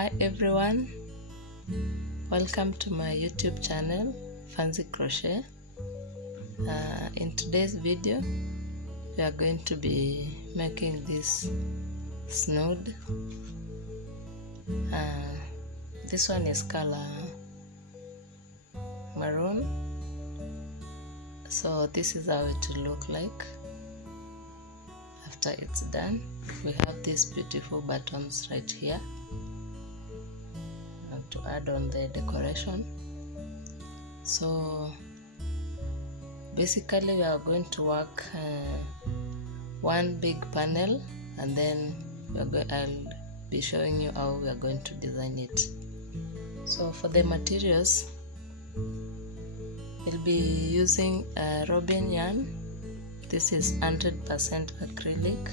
Hi everyone, welcome to my YouTube channel Fancy Crochet. In today's video we are going to be making this snood. This one is color maroon, so this is how it will look like after it's done. We have these beautiful buttons right here to add on the decoration. So basically we are going to work one big panel, and then I'll be showing you how we are going to design it. So for the materials, we'll be using robin yarn. This is 100% acrylic.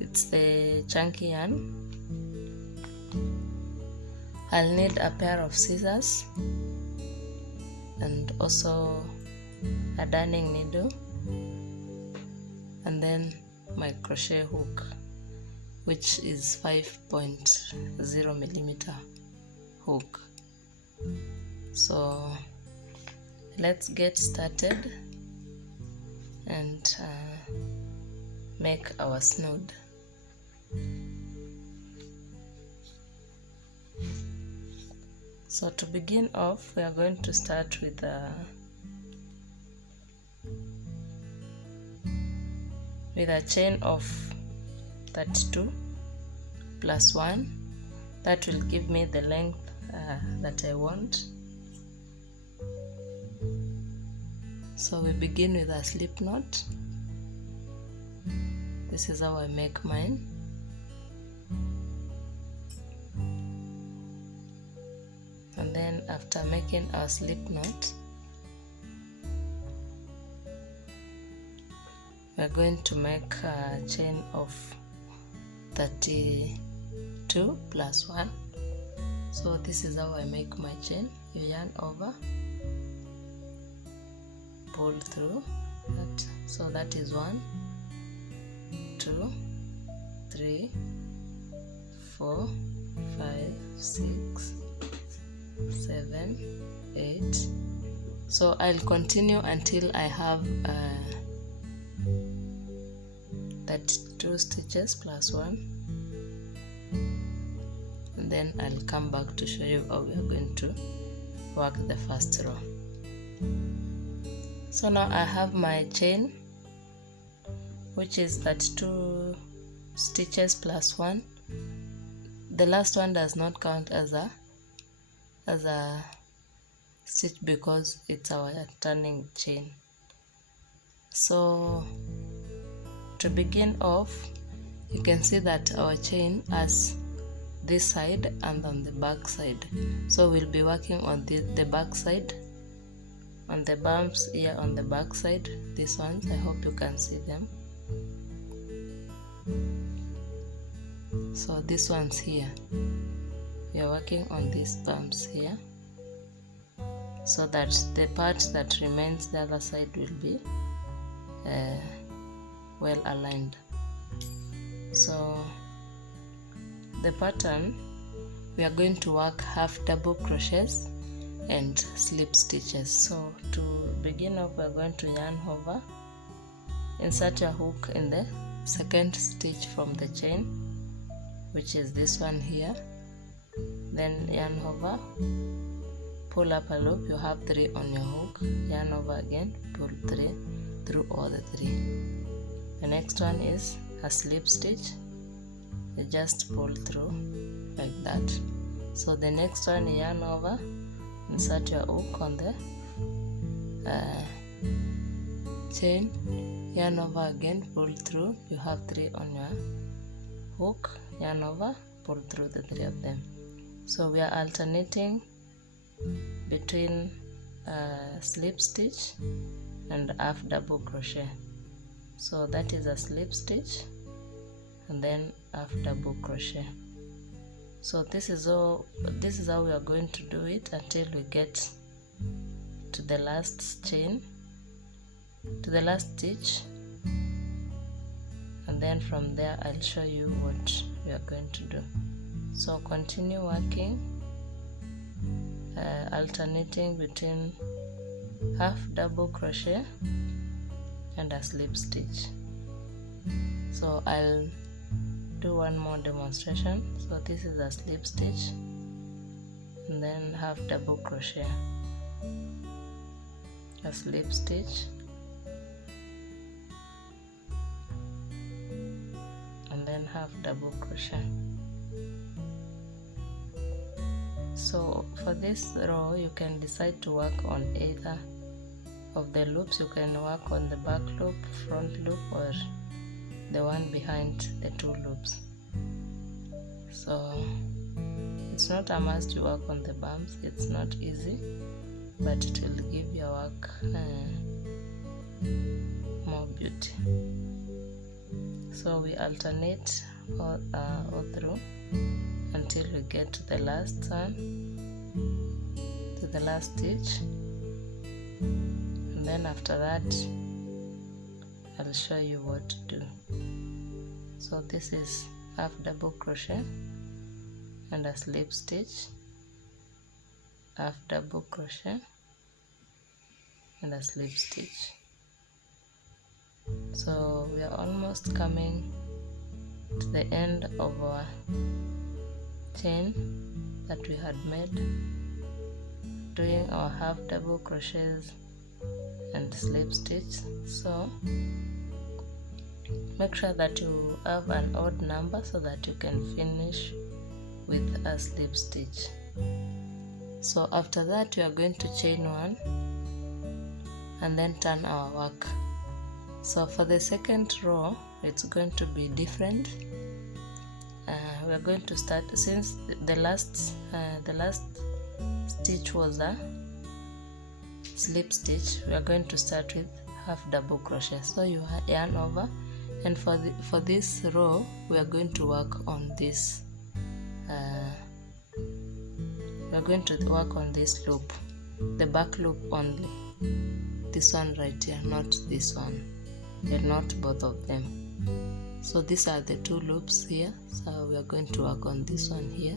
It's the chunky yarn. I'll need a pair of scissors and also a darning needle, and then my crochet hook, which is 5.0 millimeter hook. So let's get started and make our snood. So to begin off, we are going to start with a chain of 32 plus 1. That will give me the length that I want. So we begin with a slip knot. This is how I make mine. And then after making our slip knot, we are going to make a chain of 32 plus 1. So this is how I make my chain. You yarn over, pull through that. So that is 1, 2, 3, 4, 5, 6, 7, 8. So I'll continue until I have 32 stitches plus 1, and then I'll come back to show you how we are going to work the first row. So now I have my chain, which is 32 stitches plus 1. The last one does not count as a stitch because it's our turning chain. So to begin off, you can see that our chain has this side and on the back side. So we'll be working on the back side, on the bumps here on the back side. These ones, I hope you can see them. So these ones here, we are working on these bumps here, so that the part that remains the other side will be well aligned. So the pattern, we are going to work half double crochets and slip stitches. So to begin off, we are going to yarn over, insert a hook in the second stitch from the chain, which is this one here. Then yarn over, pull up a loop. You have 3 on your hook, yarn over again, pull 3 through all the 3. The next one is a slip stitch. You just pull through like that. So the next one, yarn over, insert your hook on the chain, yarn over again, pull through. You have 3 on your hook, yarn over, pull through the 3 of them. So we are alternating between slip stitch and half double crochet. So that is a slip stitch and then half double crochet. So this is how we are going to do it until we get to the last chain, to the last stitch, and then from there I'll show you what we are going to do. So continue working, alternating between half double crochet and a slip stitch. So I'll do one more demonstration. So this is a slip stitch and then half double crochet, a slip stitch, and then half double crochet. So for this row you can decide to work on either of the loops. You can work on the back loop, front loop, or the one behind the two loops. So it's not a must you work on the bumps. It's not easy, but it will give your work more beauty. So we alternate all through until we get to the last one, to the last stitch, and then after that I'll show you what to do. So this is half double crochet and a slip stitch, half double crochet and a slip stitch. So we are almost coming to the end of our chain that we had made, doing our half double crochets and slip stitch. So make sure that you have an odd number so that you can finish with a slip stitch. So after that we are going to chain one and then turn our work. So for the second row it's going to be different. We are going to start, since the last stitch was a slip stitch, we are going to start with half double crochet. So you yarn over, and for this row we are going to work on this we are going to work on this loop, the back loop only, this one right here, not this one, and not both of them. So these are the two loops here, so we are going to work on this one here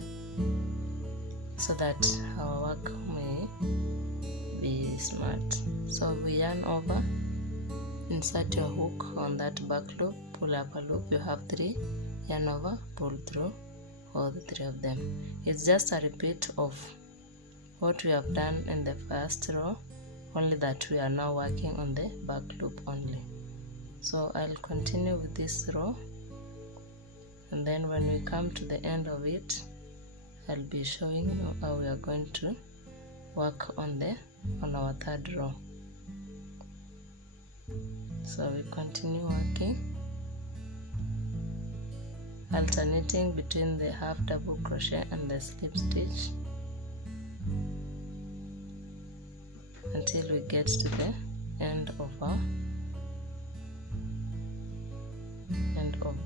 so that our work may be smart. So we yarn over, insert your hook on that back loop, pull up a loop, you have 3, yarn over, pull through all the 3 of them. It's just a repeat of what we have done in the first row, only that we are now working on the back loop only. So I'll continue with this row, and then when we come to the end of it, I'll be showing you how we are going to work on our third row. So we continue working, alternating between the half double crochet and the slip stitch until we get to the end of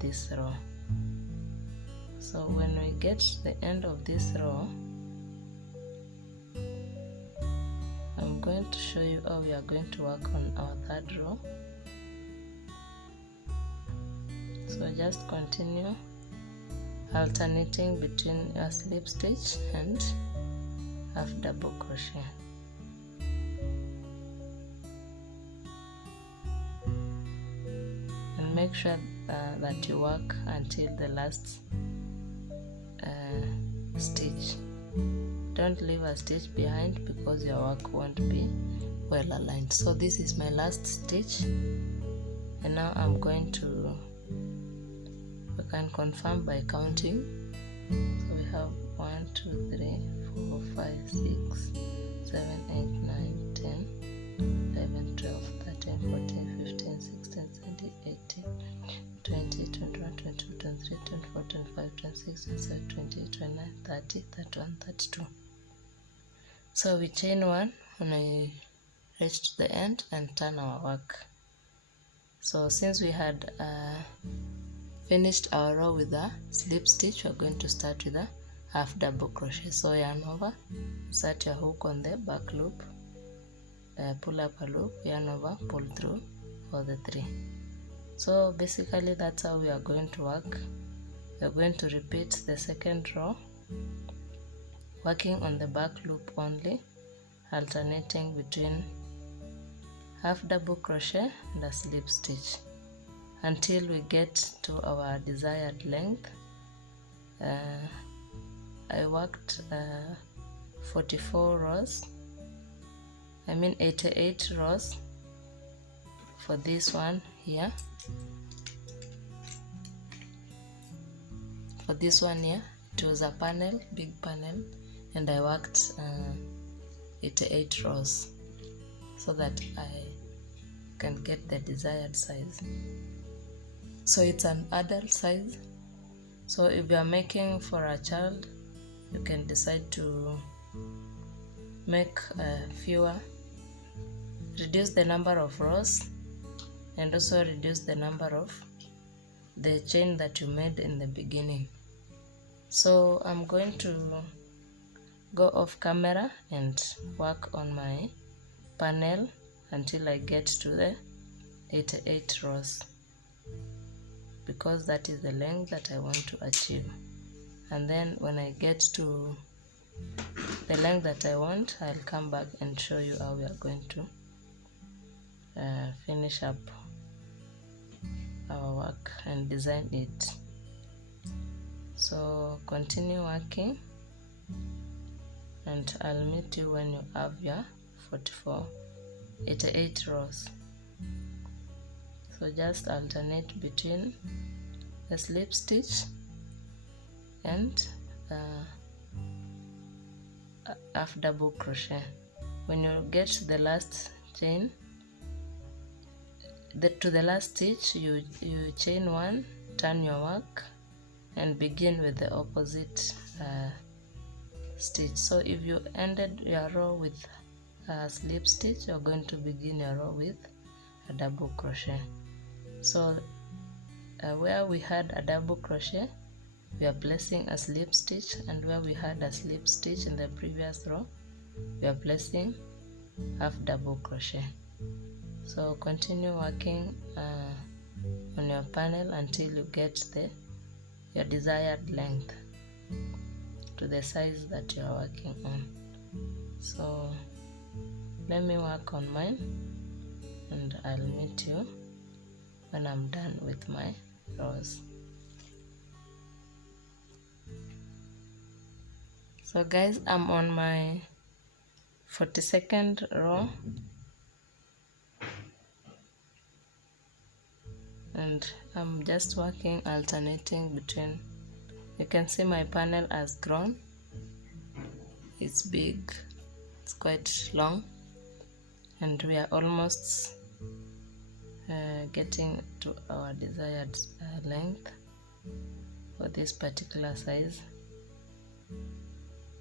this row. So when we get to the end of this row, I'm going to show you how we are going to work on our third row. So just continue alternating between a slip stitch and half double crochet. And make sure that you work until the last stitch. Don't leave a stitch behind because your work won't be well aligned. So this is my last stitch, and now I'm going to, we can confirm by counting. So we have 1, 2, 3, 4, 5, 6, 7, 8, 9, 10, 11, 12, 13, 14, 15, 16, 17, 18, 20, 21, 22, 23, 24, 25, 26, 27, 28, 29, 30, 31, 32. So we chain one when we reach to the end and turn our work. So since we had finished our row with a slip stitch, we're going to start with a half double crochet. So yarn over, insert your hook on the back loop, pull up a loop, yarn over, pull through all the 3. So basically that's how we are going to work we're going to repeat the second row, working on the back loop only, alternating between half double crochet and a slip stitch until we get to our desired length. I worked 44 rows, 88 rows for this one here. For this one here, it was a panel, big panel, and I worked 88 rows so that I can get the desired size. So it's an adult size. So if you are making for a child, you can decide to make fewer, reduce the number of rows, and also reduce the number of the chain that you made in the beginning. So I'm going to go off camera and work on my panel until I get to the 88 rows, because that is the length that I want to achieve. And then when I get to the length that I want, I'll come back and show you how we are going to finish up our work and design it. So continue working, and I'll meet you when you have your 88 rows. So just alternate between a slip stitch and half double crochet. When you get to the last chain, to the last stitch, you chain one, turn your work, and begin with the opposite stitch. So if you ended your row with a slip stitch, you're going to begin your row with a double crochet. So where we had a double crochet, we are placing a slip stitch, and where we had a slip stitch in the previous row, we are placing half double crochet. So continue working on your panel until you get your desired length to the size that you are working on. So let me work on mine, and I'll meet you when I'm done with my rows. So guys, I'm on my 42nd row, and I'm just working, alternating between, you can see my panel has grown, it's big, it's quite long, and we are almost getting to our desired length for this particular size.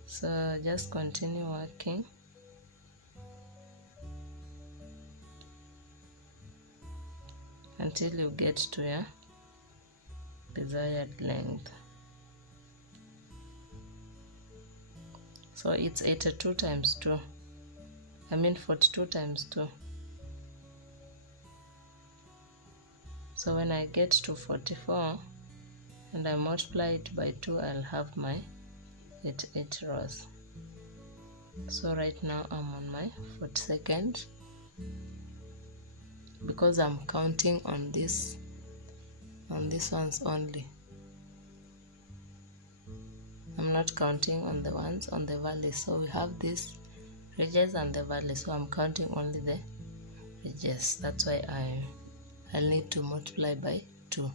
So just continue working until you get to your desired length. So it's 82 times 2, 42 times 2. So when I get to 44 and I multiply it by 2, I'll have my 88 rows. So right now I'm on my 42nd, because I'm counting on these ones only. I'm not counting on the ones on the valley. So we have these ridges and the valley, so I'm counting only the ridges. That's why I'll need to multiply by 2.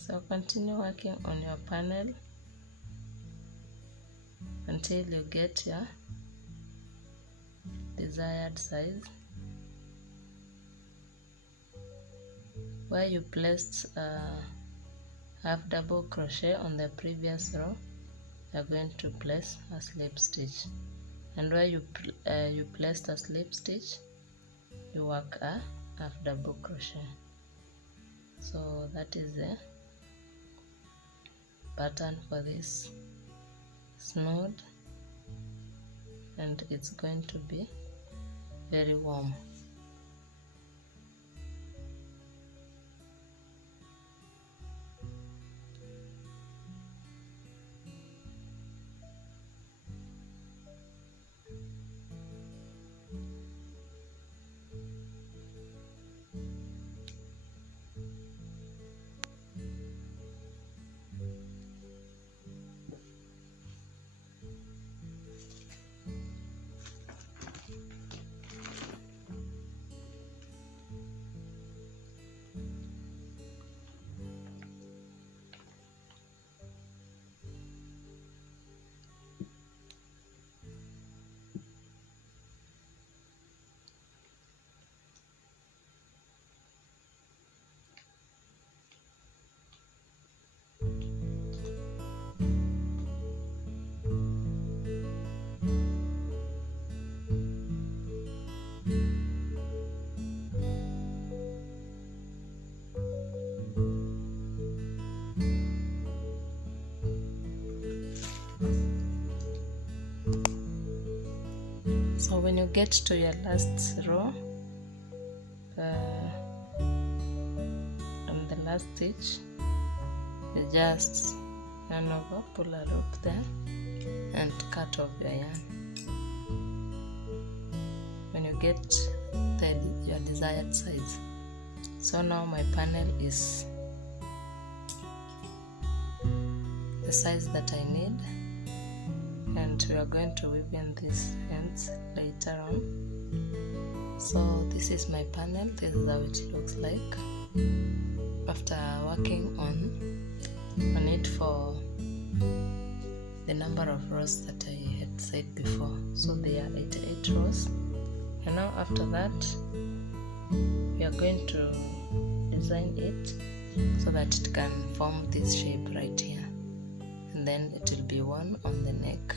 So continue working on your panel until you get your desired size. Where you placed half double crochet on the previous row, are going to place a slip stitch, and where you placed a slip stitch, you work a half double crochet. So that is the pattern for this snood, and it's going to be very warm. So when you get to your last row, on the last stitch, you just yarn over, pull a loop there, and cut off your yarn. When you get your desired size. So now my panel is the size that I need, and we are going to weave in these ends later on. So this is my panel. This is how it looks like after working on it for the number of rows that I had said before. So there are 88 rows, and now after that we are going to design it so that it can form this shape right here, and then it will be worn on the neck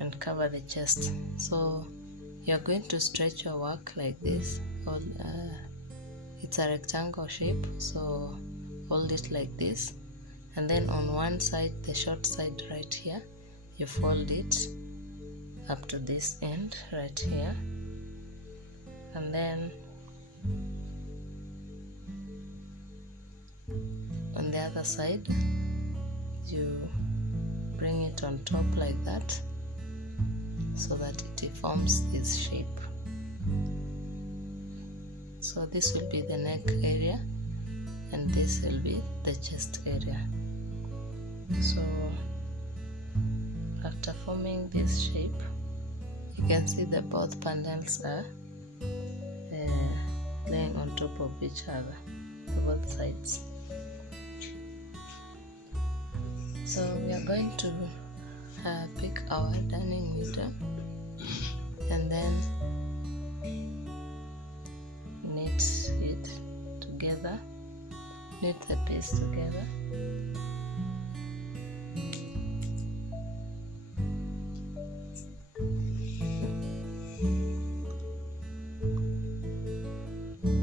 and cover the chest. So you are going to stretch your work like this. It's a rectangle shape, so hold it like this, and then on one side, the short side right here, you fold it up to this end right here, and then on the other side you bring it on top like that, so that it forms this shape. So this will be the neck area, and this will be the chest area. So after forming this shape, you can see that both panels are laying on top of each other, both sides. So we are going to pick our darning needle and then knit it together, knit the piece together.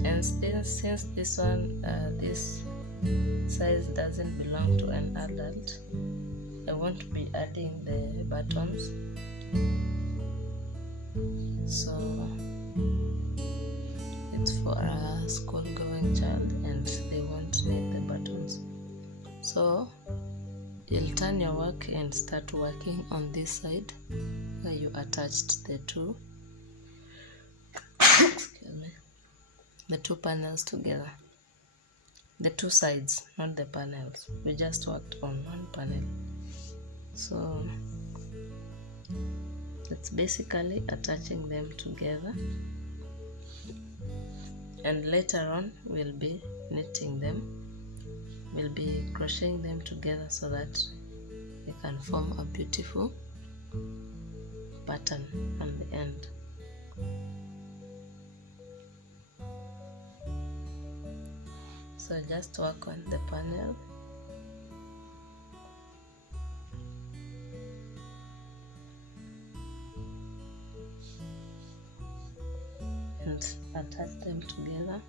And since this one, this size doesn't belong to an adult, I won't be adding the buttons, so it's for a school-going child and they won't need the buttons. So you'll turn your work and start working on this side where you attached the two the two panels together. The two sides, not the panels. We just worked on one panel. So it's basically attaching them together, and later on we'll be knitting them, we'll be crocheting them together so that we can form a beautiful pattern on the end. So just work on the panel attach them together.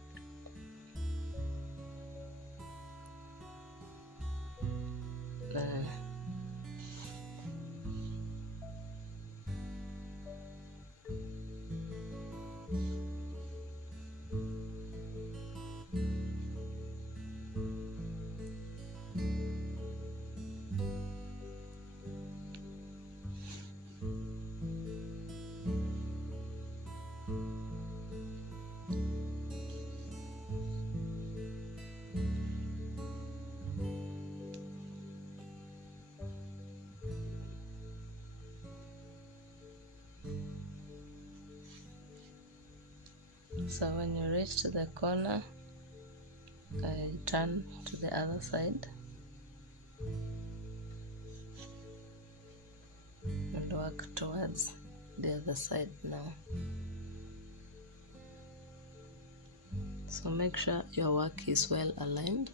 So when you reach to the corner, I turn to the other side and work towards the other side now. So make sure your work is well aligned.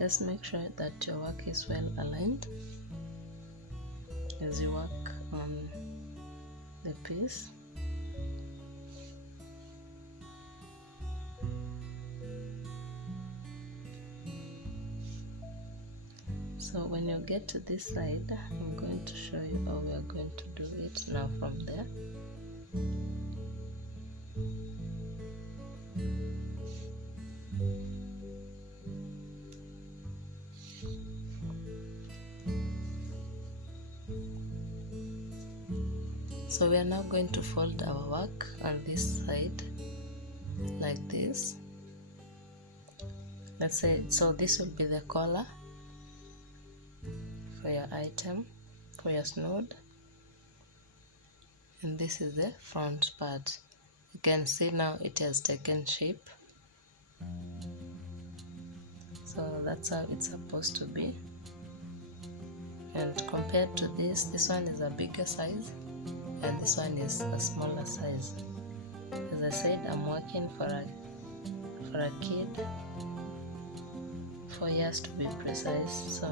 Just make sure that your work is well aligned as you work on the piece. So when you get to this side, I'm going to show you how we are going to do it now from there. So we are now going to fold our work on this side like this. Let's say, so this will be the collar for your item, for your snood, and this is the front part. You can see now it has taken shape. So that's how it's supposed to be. And compared to this one is a bigger size and this one is a smaller size. As I said, I'm working for a kid, 4 years to be precise, so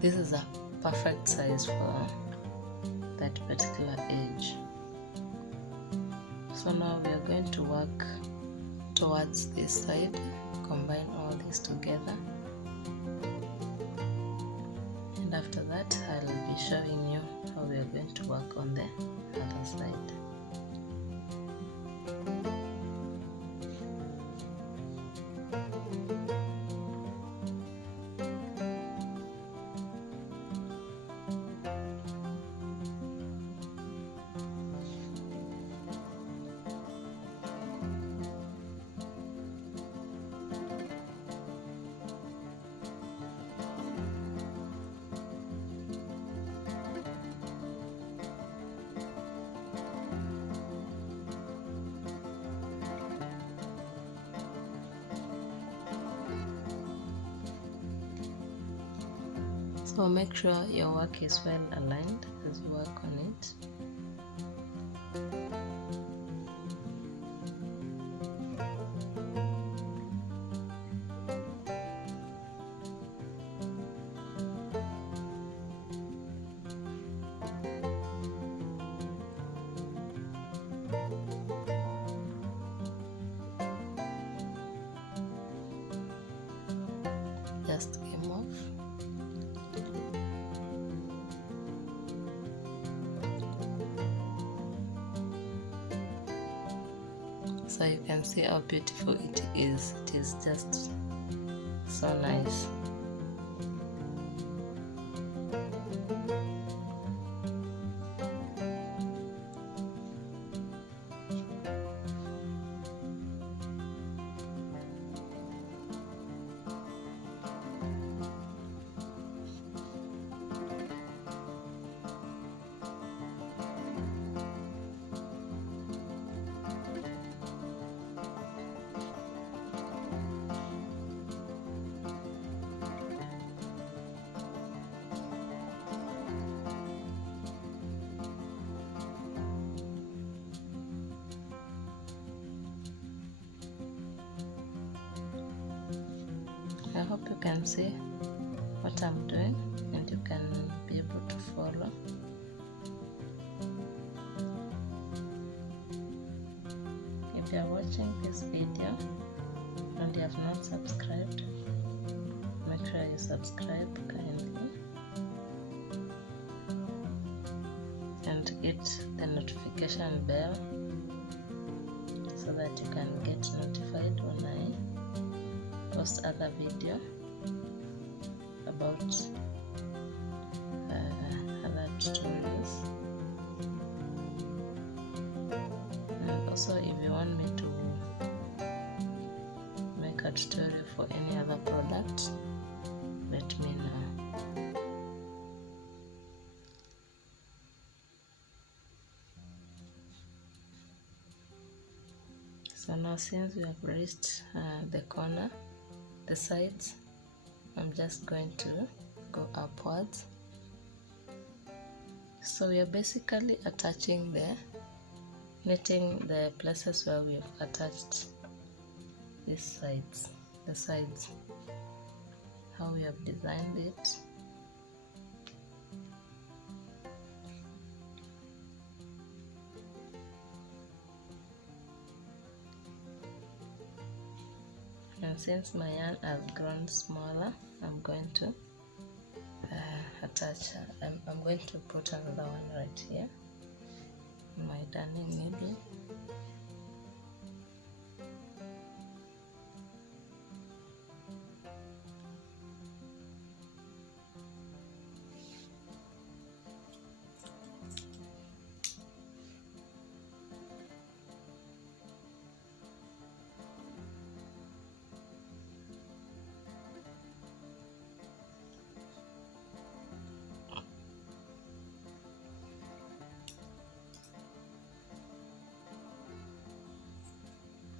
this is a perfect size for that particular age. So now we are going to work towards this side, combine all this together, and after that I'll be showing you how we are going to work on the other side. So make sure your work is well aligned as you work on it. Just came off. So you can see how beautiful it is. It is just so nice. hope you can see what I'm doing and you can be able to follow. If you are watching this video and you have not subscribed, make sure you subscribe kindly and hit the notification bell so that you can get notified when I post other video about other tutorials. And also, if you want me to make a tutorial for any other product, let me know. So now, since we have raised the corner, the sides, I'm just going to go upwards. So we are basically attaching knitting the places where we have attached these sides, the sides, how we have designed it. And since my yarn has grown smaller, I'm going to attach. I'm going to put another one right here, my darning needle.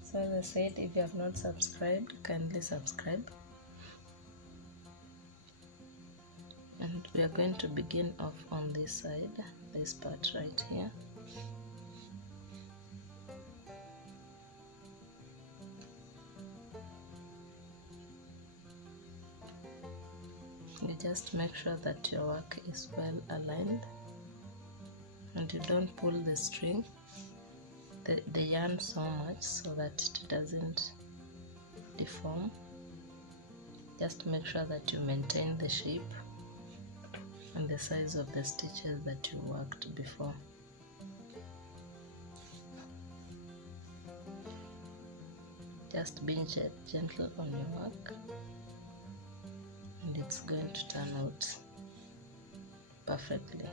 So as I said, if you have not subscribed, kindly subscribe. And we are going to begin off on this side, this part right here. You just make sure that your work is well aligned and you don't pull the string, the yarn so much so that it doesn't deform. Just make sure that you maintain the shape and the size of the stitches that you worked before. Just be gentle on your work and it's going to turn out perfectly.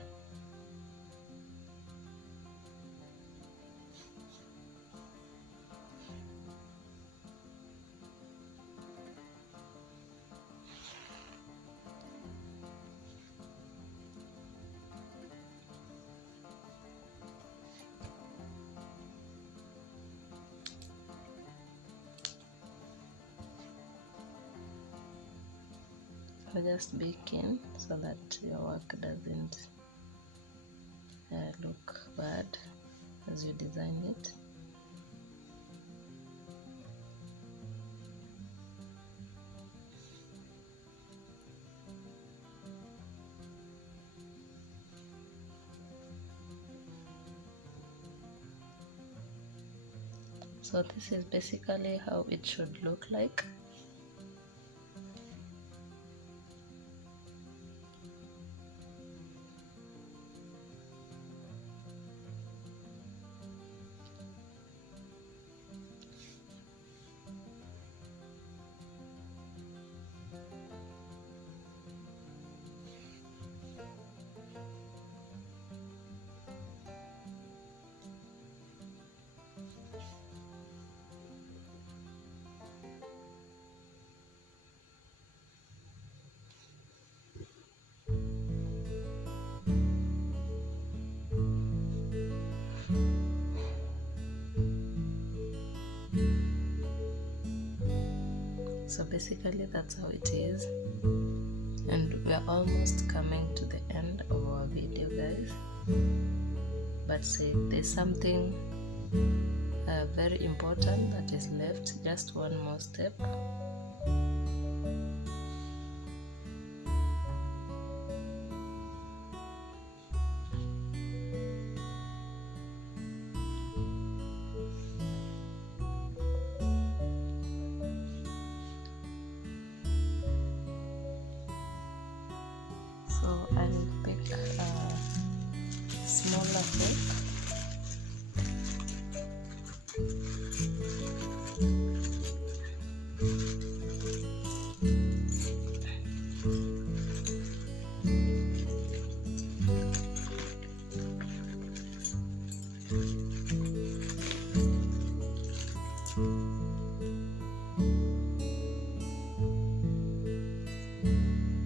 So just be keen so that your work doesn't look bad as you design it. So this is basically how it should look like. So basically that's how it is, and we are almost coming to the end of our video, guys. But say there's something very important that is left, just one more step. So I will pick a smaller hook.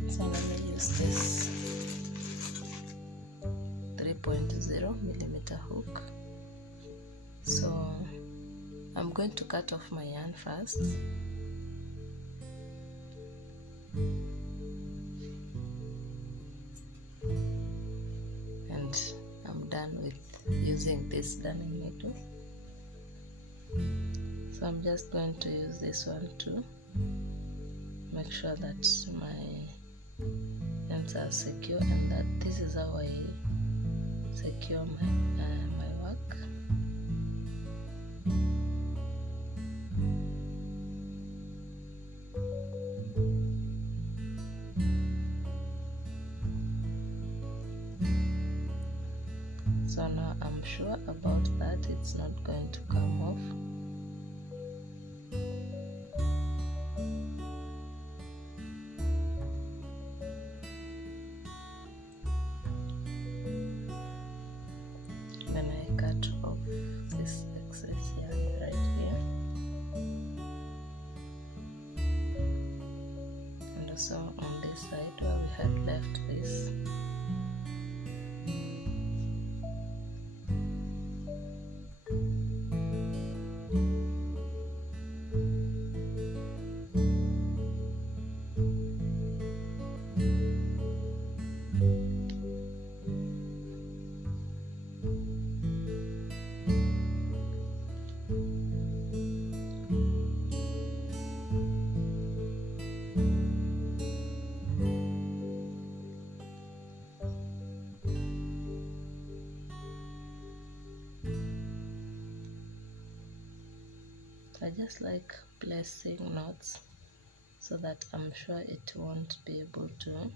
So let me use this 3.0 millimeter hook. So I'm going to cut off my yarn first. And I'm done with using this darning needle. So I'm just going to use this one to make sure that my ends are secure, and that this is how I secure my work. So now I'm sure about that it's not going to come off. Then I cut off this excess yarn right here, and also on this side where we had left this. I just like placing knots so that I'm sure it won't be able to